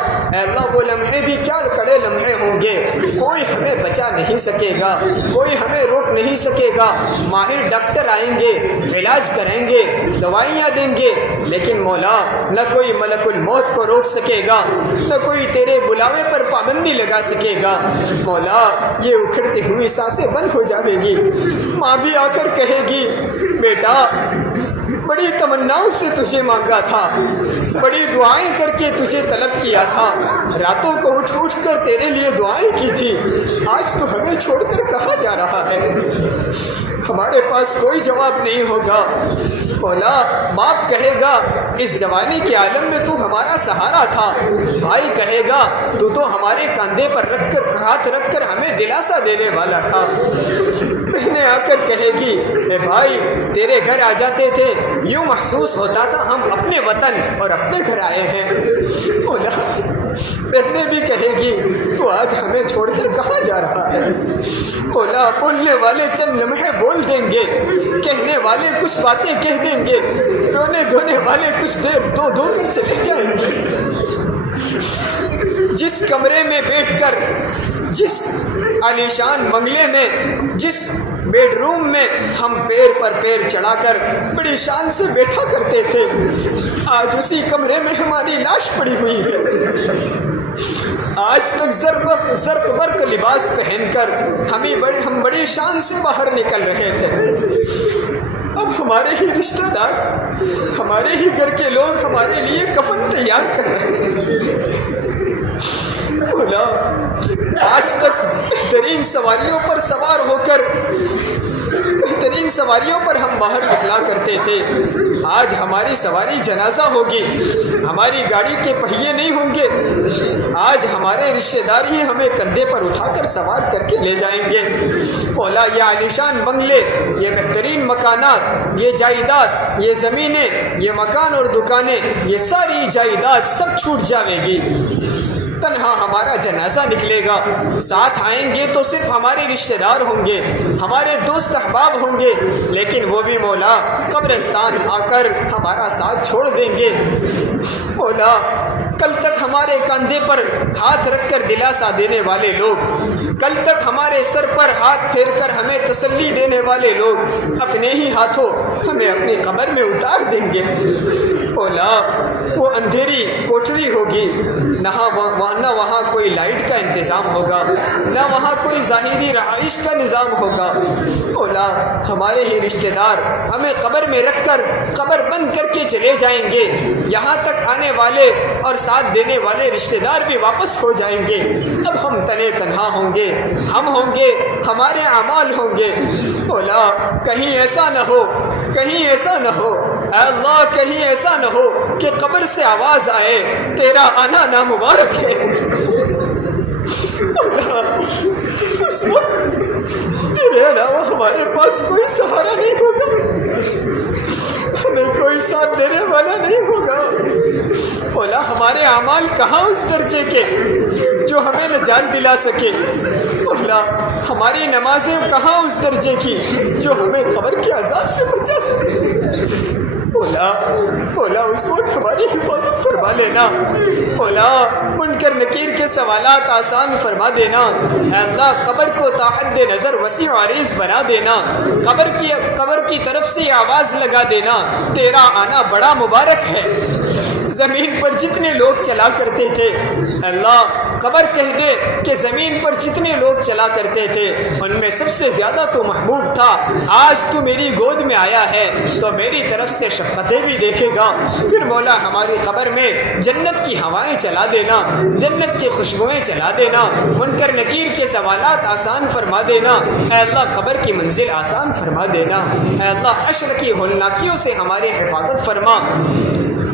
وہ لمحے بھی کیا کڑے لمحے ہوں گے، کوئی ہمیں بچا نہیں سکے گا، کوئی ہمیں روک نہیں سکے گا، ماہر ڈاکٹر آئیں گے، علاج کریں گے، دوائیاں دیں گے، لیکن مولا نہ کوئی ملک الموت کو روک سکے گا، نہ کوئی تیرے بلاوے پر پابندی لگا سکے گا۔ مولا یہ اکھڑتی ہوئی سانسیں بند ہو جائے گی، ماں بھی آ کر کہے گی بیٹا بڑی تمناؤں سے تجھے مانگا تھا، بڑی دعائیں کر کے تجھے طلب کیا تھا، راتوں کو اٹھ کر تیرے لیے دعائیں کی تھی، آج تو ہمیں چھوڑ کر کہاں جا رہا ہے؟ ہمارے پاس کوئی جواب نہیں ہوگا۔ مولا باپ کہے گا اس جوانی کے عالم میں تو ہمارا سہارا تھا، بھائی کہے گا تو ہمارے کاندھے پر ہاتھ رکھ کر ہمیں دلاسا دینے والا تھا، بہنیں آ کر کہے گی اے بھائی تیرے گھر آ جاتے تھے یوں محسوس ہوتا تھا ہم اپنے وطن اور اپنے گھر آئے ہیں۔ مولا بہنیں بھی کہے گی تو آج ہمیں چھوڑ کر کہاں جا رہا ہے؟ مولا بولنے والے چند لمحے بول دیں گے، کہنے والے کچھ باتیں کہہ دیں گے، رونے دھونے والے کچھ دیر دو کر چلے جائیں گے۔ جس کمرے میں بیٹھ کر، جس عالیشان بنگلے میں، جس بیڈ روم میں ہم پیر پر پیر چڑھا کر بڑی شان سے بیٹھا کرتے تھے، آج اسی کمرے میں ہماری لاش پڑی ہوئی ہے۔ آج تک زرق برق لباس پہن کر ہم بڑی شان سے باہر نکل رہے تھے، اب ہمارے ہی رشتہ دار، ہمارے ہی گھر کے لوگ ہمارے لیے کفن تیار کر رہے ہیں۔ مولا آج تک بہترین سواریوں پر سوار ہو کر بہترین سواریوں پر ہم باہر نکلا کرتے تھے، آج ہماری سواری جنازہ ہوگی، ہماری گاڑی کے پہیے نہیں ہوں گے، آج ہمارے رشتہ دار ہی ہمیں کندھے پر اٹھا کر سوار کر کے لے جائیں گے۔ مولا یہ عالیشان بنگلے، یہ بہترین مکانات، یہ جائیداد، یہ زمینیں، یہ مکان اور دکانیں، یہ ساری جائیداد سب چھوٹ جاوے گی، تنہا ہمارا جنازہ نکلے گا، ساتھ آئیں گے تو صرف ہمارے رشتہ دار ہوں گے، ہمارے دوست احباب ہوں گے، لیکن وہ بھی مولا قبرستان آ کر ہمارا ساتھ چھوڑ دیں گے۔ مولا کل تک ہمارے کندھے پر ہاتھ رکھ کر دلاسا دینے والے لوگ، کل تک ہمارے سر پر ہاتھ پھیر کر ہمیں تسلی دینے والے لوگ اپنے ہی ہاتھوں ہمیں اپنی قبر میں اتار دیں گے۔ مولا وہ اندھیری کوٹھری ہوگی، نہ وہاں کوئی لائٹ کا انتظام ہوگا، نہ وہاں کوئی ظاہری رہائش کا نظام ہوگا۔ مولا ہمارے ہی رشتہ دار ہمیں قبر میں رکھ کر قبر بند کر کے چلے جائیں گے، یہاں تک آنے والے اور ساتھ دینے والے رشتہ دار بھی واپس ہو جائیں گے، اب ہم تنے تنہا ہوں گے، ہم ہوں گے، ہمارے اعمال ہوں گے۔ مولا کہیں ایسا نہ ہو، کہیں ایسا نہ ہو، اے اللہ کہیں ایسا نہ ہو کہ قبر سے آواز آئے تیرا آنا نامبارک ہے۔ اس وقت تیرے علاوہ ہمارے پاس کوئی سہارا نہیں ہوگا، ہمیں کوئی ساتھ دینے والا نہیں ہوگا۔ مولا ہمارے اعمال کہاں اس درجے کے جو ہمیں نجات دلا سکے، مولا ہماری نمازیں کہاں اس درجے کی جو ہمیں قبر کے عذاب سے بچا سکے۔ مولا اس وقت ہماری حفاظت فرما لینا، مولا منکر نکیر کے سوالات آسان فرما دینا، اے اللہ قبر کو تحت نظر وسیع و عریض بنا دینا، قبر کی طرف سے آواز لگا دینا تیرا آنا بڑا مبارک ہے، زمین پر جتنے لوگ چلا کرتے تھے، اللہ خبر کہہ دے کہ زمین پر جتنے لوگ چلا کرتے تھے ان میں سب سے زیادہ تو محبوب تھا، آج تو میری گود میں آیا ہے تو میری طرف سے شفقتیں بھی دیکھے گا۔ پھر مولا ہماری قبر میں جنت کی ہوائیں چلا دینا، جنت کی خوشبوئیں چلا دینا، منکر نکیر کے سوالات آسان فرما دینا، اے اللہ قبر کی منزل آسان فرما دینا، اے اللہ حشر کی ہولناکیوں سے ہماری حفاظت فرما،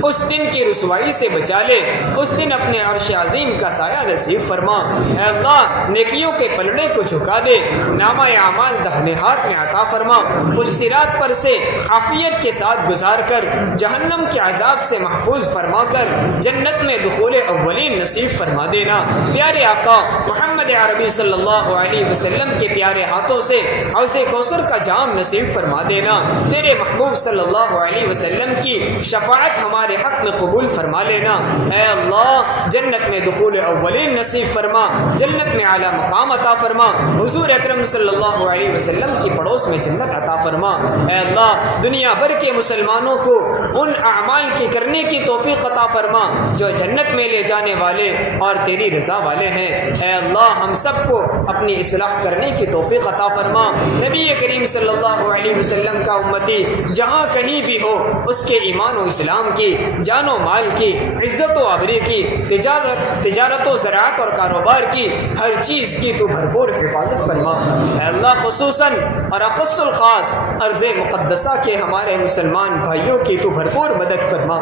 اس دن کی رسوائی سے بچا لے، اس دن اپنے عرش عظیم کا سایہ نصیب فرما، اے اللہ نیکیوں کے پلڑے کو جھکا دے، نامہ اعمال دہنے ہاتھ میں عطا فرما، پل صراط پر سے عافیت کے ساتھ گزار کر جہنم کے عذاب سے محفوظ فرما کر جنت میں دخول اولین نصیب فرما دینا۔ پیارے آقا محمد عربی صلی اللہ علیہ وسلم کے پیارے ہاتھوں سے حوض کوثر کا جام نصیب فرما دینا، تیرے محبوب صلی اللہ علیہ وسلم کی شفاعت ہمارے حق میں قبول فرما لینا، اے اللہ جنت میں دخول اولین نصیب فرما، جنت میں اعلیٰ مقام عطا فرما، حضور اکرم صلی اللہ علیہ وسلم کی پڑوس میں جنت عطا فرما، اے اللہ دنیا بھر کے مسلمانوں کو ان اعمال کی کرنے کی توفیق عطا فرما جو جنت میں لے جانے والے اور تیری رضا والے ہیں، اے اللہ ہم سب کو اپنی اصلاح کرنے کی توفیق عطا فرما، نبی کریم صلی اللہ علیہ وسلم کا امتی جہاں کہیں بھی ہو اس کے ایمان و اسلام کی، جان و مال کی، عزت و آبری کی، تجارت و زراعت اور کاروبار کی، ہر چیز کی تو بھرپور حفاظت فرما، اے اللہ خصوصاً اور اخص الخاص ارض مقدسہ کے ہمارے مسلمان بھائیوں کی تو بھرپور مدد فرما،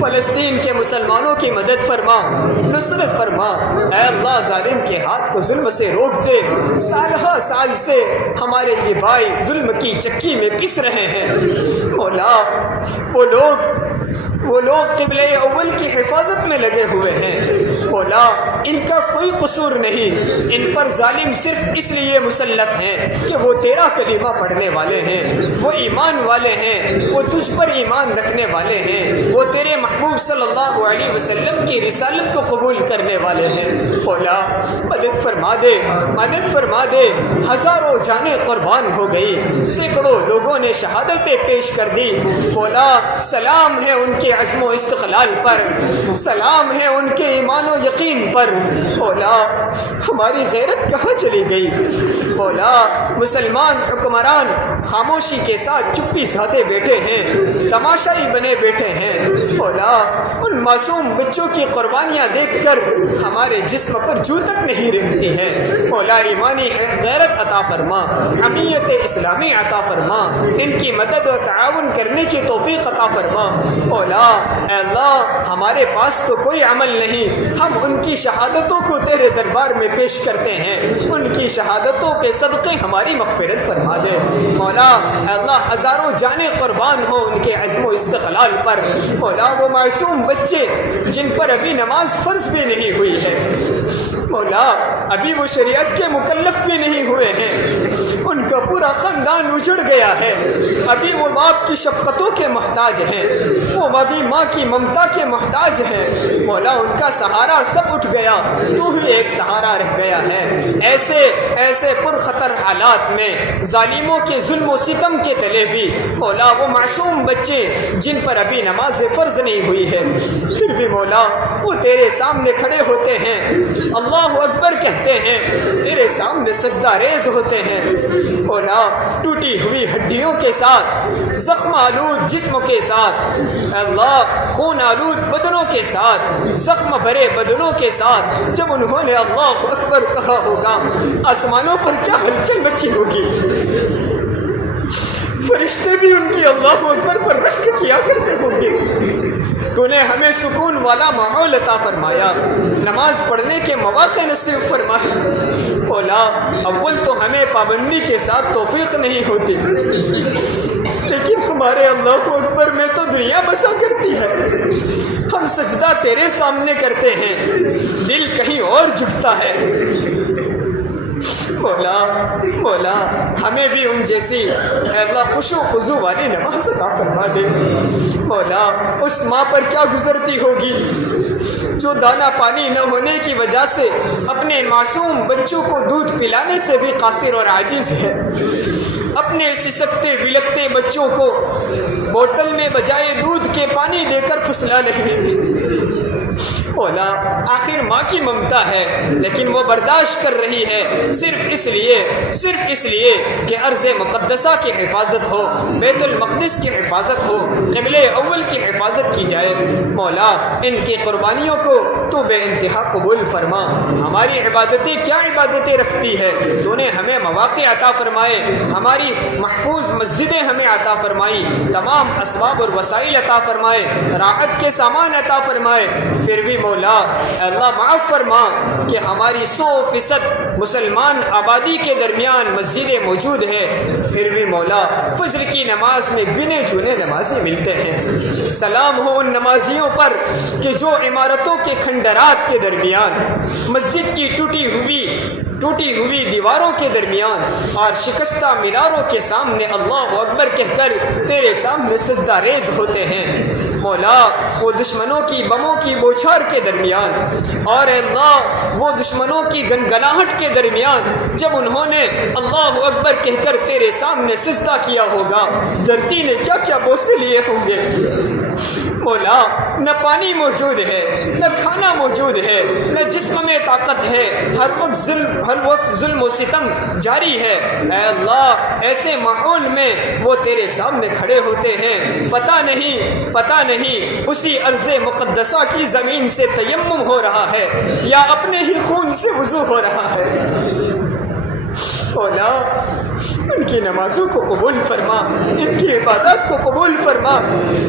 فلسطین کے مسلمانوں کی مدد فرما، نصرت فرما، اے اللہ ظالم کے ہاتھ کو ظلم سے روک دے، سالہ سال سے ہمارے یہ بھائی ظلم کی چکی میں پس رہے ہیں، مولا وہ لوگ قبلہ اول کی حفاظت میں لگے ہوئے ہیں، مولا ان کا کوئی قصور نہیں، ان پر ظالم صرف اس لیے مسلط ہیں کہ وہ تیرا کلمہ پڑھنے والے ہیں، وہ ایمان والے ہیں، وہ تجھ پر ایمان رکھنے والے ہیں، وہ تیرے محبوب صلی اللہ علیہ وسلم کی رسالت کو قبول کرنے والے ہیں، مولا مدد فرما دے، مدد فرما دے، ہزاروں جانیں قربان ہو گئی، سینکڑوں لوگوں نے شہادتیں پیش کر دی، مولا سلام ہے ان کے عزم و استقلال پر، سلام ہے ان کے ایمان و یقین پر، مولا ہماری غیرت کہاں چلی گئی، مولا مسلمان حکمران خاموشی کے ساتھ چپی سادے بیٹھے ہیں، تماشائی بنے بیٹھے ہیں، مولا ان معصوم بچوں کی قربانیاں دیکھ کر ہمارے جسم پر جو تک نہیں رہتی ہے، مولا ایمانی غیرت عطا فرما، حمیت اسلامی عطا فرما، ان کی مدد و تعاون کرنے کی توفیق عطا فرما، مولا اے اللہ ہمارے پاس تو کوئی عمل نہیں، ہم ان کی شہادتوں کو تیرے دربار میں پیش کرتے ہیں، ان کی شہادتوں کے صدقے ہماری مغفرت فرما دے، مولا اے اللہ ہزاروں جانیں قربان ہوں ان کے عزم و استقلال پر، مولا وہ معصوم بچے جن پر ابھی نماز فرض بھی نہیں ہوئی ہے، مولا ابھی وہ شریعت کے مکلف بھی نہیں ہوئے ہیں، ان کا پورا خاندان اجڑ گیا ہے، ابھی وہ باپ کی شفقتوں کے محتاج ہیں، وہ ابھی ماں کی ممتا کے محتاج ہیں، مولا ان کا سہارا سب اٹھ گیا، تو ہی ایک سہارا رہ گیا ہے، ایسے پرخطر حالات میں ظالموں کے ظلم و ستم کے تلے بھی مولا وہ معصوم بچے جن پر ابھی نماز فرض نہیں ہوئی ہے، پھر بھی مولا وہ تیرے سامنے کھڑے ہوتے ہیں، اللہ اکبر کہتے ہیں، تیرے سامنے سجدہ ریز ہوتے ہیں، مولا ٹوٹی ہوئی ہڈیوں کے ساتھ، زخم آلود جسم کے ساتھ، اللہ خون آلود بدنوں کے ساتھ، زخم بھرے بدنوں کے ساتھ جب انہوں نے اللہ اکبر کہا ہوگا آسمانوں پر کیا ہلچل مچی ہوگی، فرشتے بھی ان کی اللہ اکبر پر رشک کیا کرتے ہوں گے، تو نے ہمیں سکون والا ماحول عطا فرمایا، نماز پڑھنے کے مواقع نصیب فرمائے، مولا اول تو ہمیں پابندی کے ساتھ توفیق نہیں ہوتی، لیکن ہمارے اللہ اکبر میں تو دنیا بسا کرتی ہے، ہم سجدہ تیرے سامنے کرتے ہیں، دل کہیں اور جھکتا ہے، مولا ہمیں بھی ان جیسی اے اللہ خشوع و خضوع والی نماز عطا فرما دے، مولا اس ماں پر کیا گزرتی ہوگی جو دانہ پانی نہ ہونے کی وجہ سے اپنے معصوم بچوں کو دودھ پلانے سے بھی قاصر اور عاجز ہے، اپنے سسکتے بلکتے بچوں کو بوتل میں بجائے دودھ کے پانی دے کر پھسلا رہے ہیں۔ مولا آخر ماں کی ممتا ہے لیکن وہ برداشت کر رہی ہے صرف اس لیے کہ ارض مقدسہ کی حفاظت ہو، بیت المقدس کی حفاظت ہو، قبلہ اول کی حفاظت کی جائے۔ مولا ان کی قربانیوں کو تو بے انتہا قبول فرما۔ ہماری عبادتیں کیا عبادتیں رکھتی ہے، تو نے ہمیں مواقع عطا فرمائے، ہماری محفوظ مسجدیں ہمیں عطا فرمائی، تمام اسباب اور وسائل عطا فرمائے، راحت کے سامان عطا فرمائے، پھر بھی مولا اللہ معاف فرما کہ ہماری 100% مسلمان آبادی کے درمیان مسجدیں موجود ہیں، پھر بھی مولا فجر کی نماز میں گنے چنے نمازی ملتے ہیں۔ سلام ہو ان نمازیوں پر کہ جو عمارتوں کے کھنڈرات کے درمیان، مسجد کی ٹوٹی ہوئی دیواروں کے درمیان اور شکستہ میناروں کے سامنے اللہ اکبر کہہ کر تیرے سامنے سجدہ ریز ہوتے ہیں۔ مولا وہ دشمنوں کی بموں کی بوچھار کے درمیان اور اللہ وہ دشمنوں کی گنگناہٹ کے درمیان جب انہوں نے اللہ اکبر کہہ کر تیرے سامنے سجدہ کیا ہوگا، دھرتی نے کیا کیا بوسے لیے ہوں گے۔ مولا نہ پانی موجود ہے، نہ کھانا موجود ہے، نہ جسم میں طاقت ہے، ہر وقت ظلم و ستم جاری ہے۔ اے اللہ ایسے ماحول میں وہ تیرے سامنے کھڑے ہوتے ہیں، پتہ نہیں اسی ارض مقدسہ کی زمین سے تیمم ہو رہا ہے یا اپنے ہی خون سے وضو ہو رہا ہے۔ مولا ان کی نمازوں کو قبول فرما، ان کی عبادات کو قبول فرما،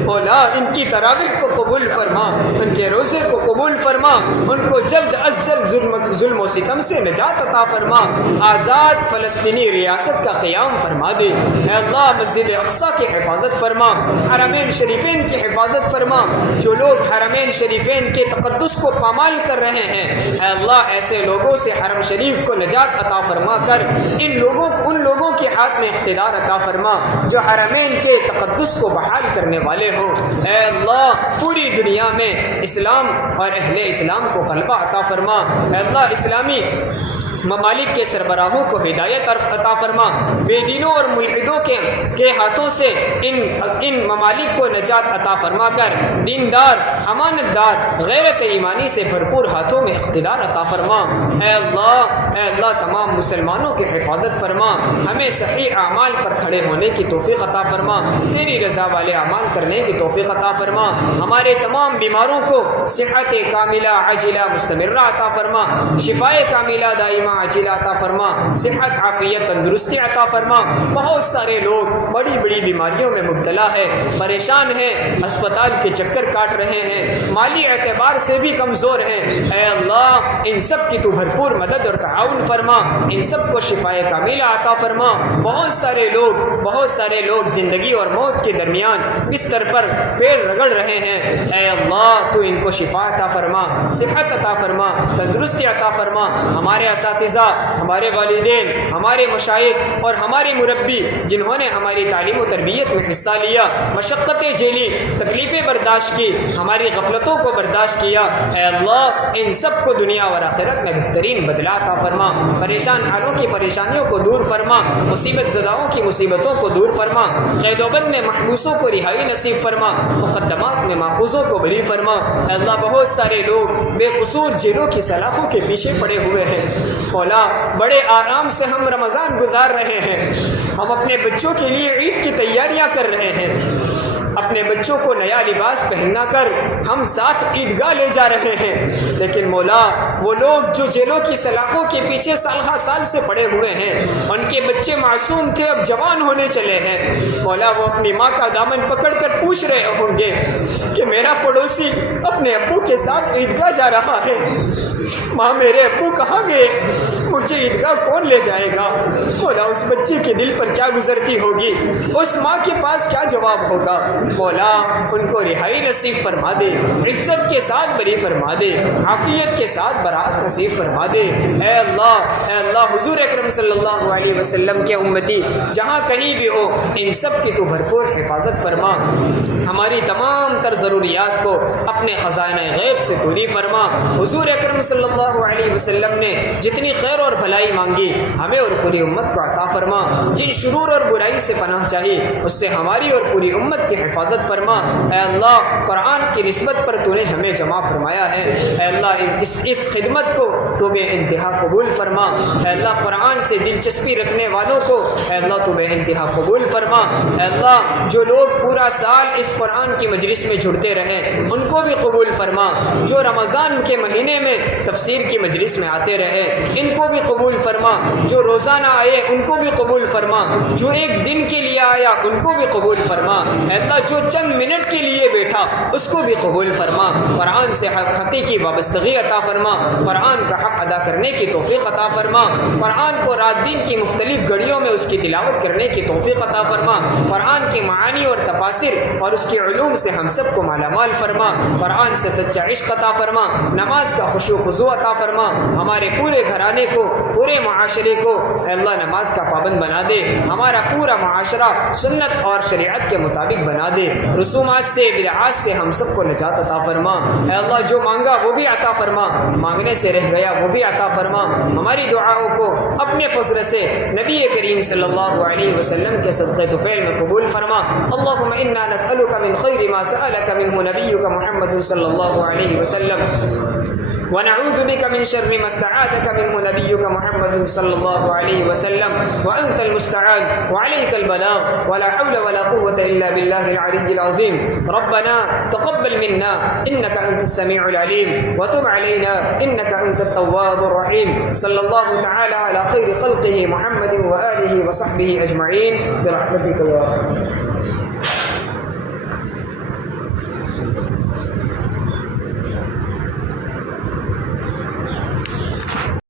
مولا ان کی تراویح کو قبول فرما، ان کے روزے کو قبول فرما، ان کو جلد از جلد ظلم و ستم سے نجات عطا فرما، آزاد فلسطینی ریاست کا قیام فرما دے۔ اے اللہ مسجد اقصی کی حفاظت فرما، حرمین شریفین کی حفاظت فرما، جو لوگ حرمین شریفین کے تقدس کو پامال کر رہے ہیں، اے اللہ ایسے لوگوں سے حرم شریف کو نجات عطا فرما کر ان لوگوں کے ہاتھ میں اقتدار عطا فرما جو حرمین کے تقدس کو بحال کرنے والے ہوں۔ اے اللہ پوری دنیا میں اسلام اور اہل اسلام کو غلبہ عطا فرما۔ اے اللہ اسلامی ممالک کے سربراہوں کو ہدایت عطا فرما، بے دینوں اور ملحدوں کے ہاتھوں سے ان ممالک کو نجات عطا فرما کر دیندار، امانت دار، غیرت ایمانی سے بھرپور ہاتھوں میں اقتدار عطا فرما۔ اے اللہ تمام مسلمانوں کی حفاظت فرما، ہمیں صحیح اعمال پر کھڑے ہونے کی توفیق عطا فرما، تیری رضا والے اعمال کرنے کی توفیق عطا فرما، ہمارے تمام بیماروں کو صحت کاملہ عاجلہ مستمرہ عطا فرما، شفائے کاملہ دائمہ عاجلہ عطا فرما، صحت عافیت تندرستی عطا فرما۔ بہت سارے لوگ بڑی بڑی بیماریوں میں مبتلا ہے، پریشان ہیں، اسپتال کے چکر کاٹ رہے ہیں، مالی اعتبار سے بھی کمزور ہیں۔ اے اللہ ان سب کی تو بھرپور مدد اور تعاون فرما، ان سب کو شفائے کاملہ عطا فرما۔ بہت سارے لوگ زندگی اور موت کے درمیان بستر پر پیر رگڑ رہے ہیں، اے اللہ تو ان کو شفا عطا فرما، صحت عطا فرما، تندرستی عطا فرما۔ ہمارے اساتذہ، ہمارے والدین، ہمارے مشائخ اور ہمارے مربی جنہوں نے ہماری تعلیم و تربیت میں حصہ لیا، مشقتیں جھیلی، تکلیفیں برداشت کی، ہماری غفلتوں کو برداشت کیا، اے اللہ ان سب کو دنیا اور آخرت میں بہترین بدلہ عطا فرما، پریشان حالوں کی پریشانیوں کو دور فرما، مصیبت زداؤں کی مصیبتوں کو دور فرما، قید و بند میں محبوسوں کو رہائی نصیب فرما، مقدمات میں ماخوذوں کو بری فرما۔ اے اللہ بہت سارے لوگ بے قصور جیلوں کی سلاخوں کے پیچھے پڑے ہوئے ہیں، مولا بڑے آرام سے ہم رمضان گزار رہے ہیں، ہم اپنے بچوں کے لیے عید کی تیاریاں کر رہے ہیں، اپنے بچوں کو نیا لباس پہنا کر ہم ساتھ عیدگاہ لے جا رہے ہیں، لیکن مولا وہ لوگ جو جیلوں کی سلاخوں کے پیچھے سال ہر سال سے پڑے ہوئے ہیں، ان کے بچے معصوم تھے اب جوان ہونے چلے ہیں، مولا وہ اپنی ماں کا دامن پکڑ کر پوچھ رہے ہوں گے کہ میرا پڑوسی اپنے ابو کے ساتھ عیدگاہ جا رہا ہے، ماں میرے ابو کہاں گئے، مجھے عیدگاہ کون لے جائے گا؟ مولا اس بچے کے دل پر کیا گزرتی ہوگی، اس ماں کے پاس کیا جواب ہوگا؟ مولا ان کو رہائی نصیب فرما دے، عزت کے ساتھ بری فرما دے، عافیت کے ساتھ برات نصیب فرما دے۔ اے اللہ حضور اکرم صلی اللہ علیہ وسلم کے امتی جہاں کہیں بھی ہو ان سب کی تو بھرپور حفاظت فرما، ہماری تمام تر ضروریات کو اپنے خزانہ غیب سے پوری فرما۔ حضور اکرم صلی اللہ علیہ وسلم نے جتنی خیر اور بھلائی مانگی ہمیں اور پوری امت کو عطا فرما، جن شرور اور برائی سے پناہ چاہی اس سے ہماری اور پوری امت کی حفاظت فرما۔ اے اللہ قرآن کی نسبت پر تو نے ہمیں جمع فرمایا ہے، اے اللہ اس خدمت کو تو بے انتہا قبول فرما۔ اے اللہ قرآن سے دلچسپی رکھنے والوں کو اے اللہ تو بے انتہا قبول فرما۔ اے اللہ جو لوگ پورا سال اس قرآن کی مجلس میں جڑتے رہے ان کو بھی قبول فرما، جو رمضان کے مہینے میں تفسیر کی مجلس میں آتے رہے ان کو بھی قبول فرما، جو روزانہ آئے ان کو بھی قبول فرما، جو ایک دن کے لیے آیا ان کو بھی قبول فرما۔ اے اللہ جو چند منٹ کے لیے بیٹھا اس کو بھی قبول فرما، قرآن سے حقیقی وابستگی عطا فرما، قرآن کا حق ادا کرنے کی توفیق عطا فرما، قرآن کو رات دن کی مختلف گھڑیوں میں اس کی تلاوت کرنے کی توفیق عطا فرما، قرآن کی معانی اور تفاسیر اور اس کے علوم سے ہم سب کو مالا مال فرما، قرآن سے سچا عشق عطا فرما، نماز کا خشوع خضوع عطا فرما، ہمارے پورے گھرانے کو پورے معاشرے کو اے اللہ نماز کا پابند بنا دے، ہمارا پورا معاشرہ سنت اور شریعت کے مطابق بنا دے، رسومات سے بدعات سے ہم سب کو نجات عطا فرما۔ اے اللہ جو مانگا وہ بھی عطا فرما، مانگنے سے رہ گیا وہ بھی عطا فرما، ہماری دعاؤں کو اپنے فضل سے نبی کریم صلی اللہ علیہ وسلم کے صدقے طفیل میں قبول فرما۔ اللہم انا نسألک من خیر ما سألک منہ نبیک محمد صلی اللہ علیہ وسلم ونعوذ بك من شر ما استعاذك منه نبيك محمد صلى الله عليه وسلم وأنت المستعان وعليك البلاغ ولا حول ولا قوة إلا بالله العلي العظيم۔ ربنا تقبل منا إنك أنت السميع العليم وتب علينا إنك أنت التواب الرحيم، صلى الله تعالى على خير خلقه محمد وآله وصحبه أجمعين برحمتك يا رب۔